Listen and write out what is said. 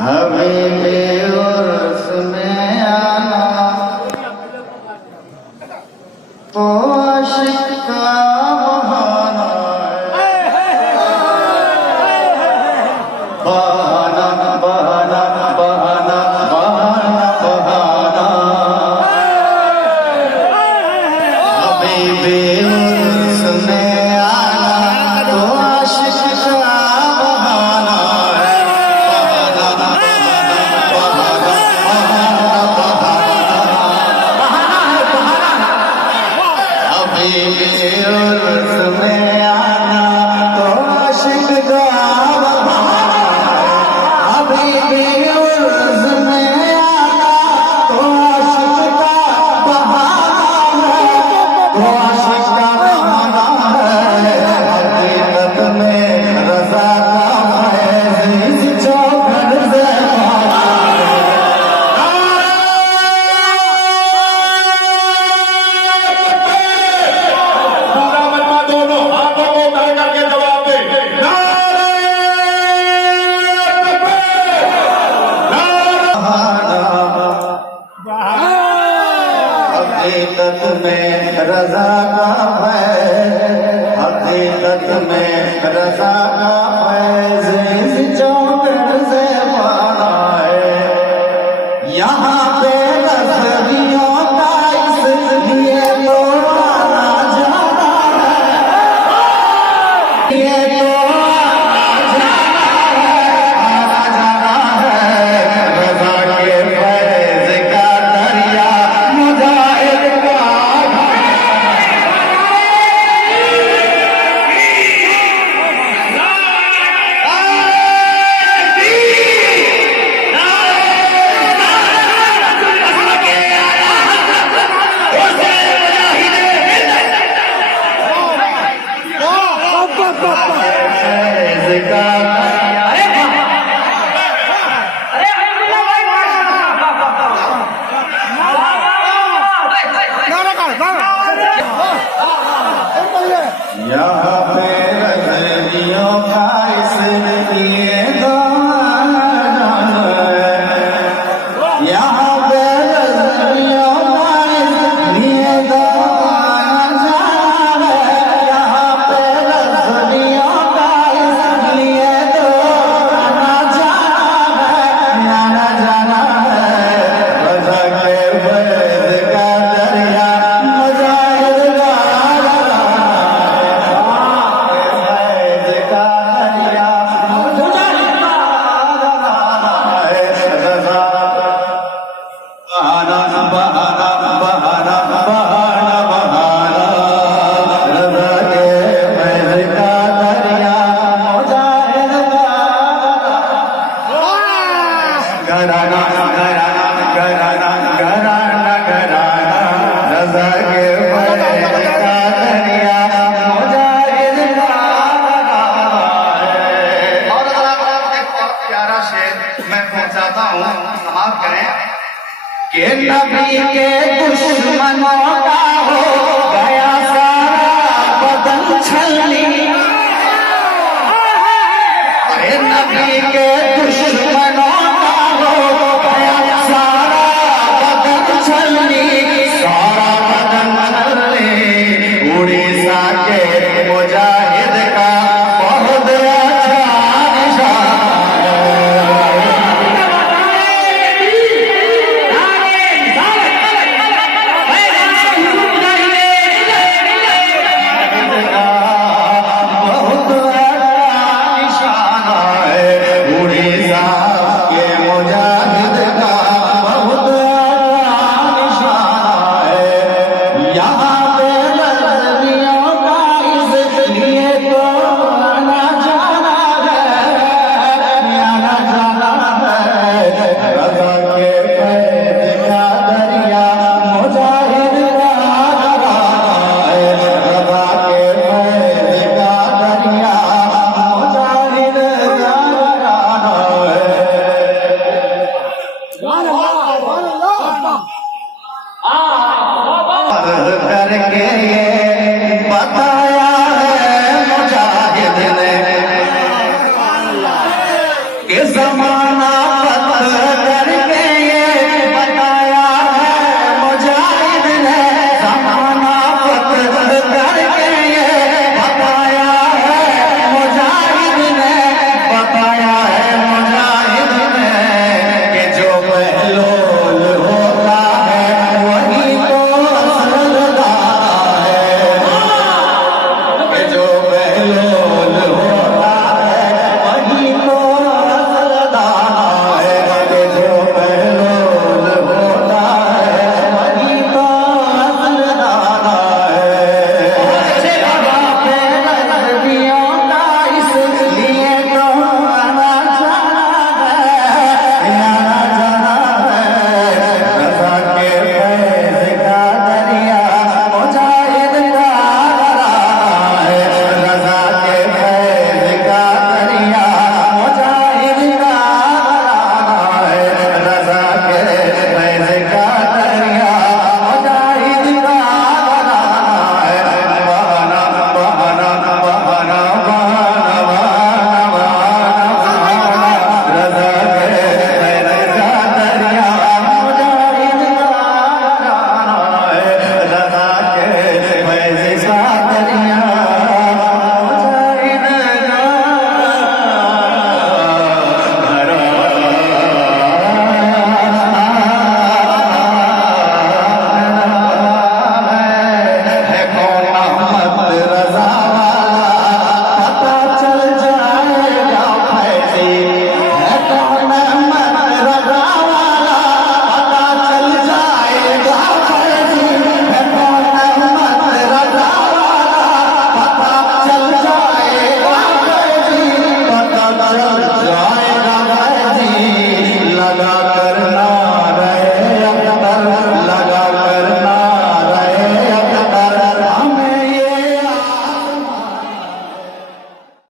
हबीबी उर्स में आना तो आशिक का बहाना बहाना बहाना बहाना बहाना बहाना हबीबी उर्स में आना तो आशिक का बहाना उर्स में आना तो आशिक का बहाना हबीबी उर्स में आना तो आशिक का बहाना तो आशिक का बहाना है हकीकत में रज़ा का है इस चौखट से हकीकत में रज़ा का है हकीकत में रज़ा का है इस चौखट से पाना है यहाँ पे रज़ियों का इसलिए तो आना जाना है ये तो आना जाना है रज़ा के फैज़ का दरिया मुजाहिद का फैज़ का यहाँ पे रज़ियों का इसलिए तो आना जाना है यहाँ पे रज़ियों का इसलिए तो आना जाना है यहाँ पे रज़ियों का इसलिए तो आना जाना है रज़ा के फैज़ का दरिया मुजाहिद का घराना घराना घराना घराना घराना रज़ा के फैज़ का दरिया मुजाहिद का और एक प्यारा शेर मैं पहुंचाता हूँ समाप्त करें कि नबी के दुश्मनों का हो गया सारा बदन छलनी नबी के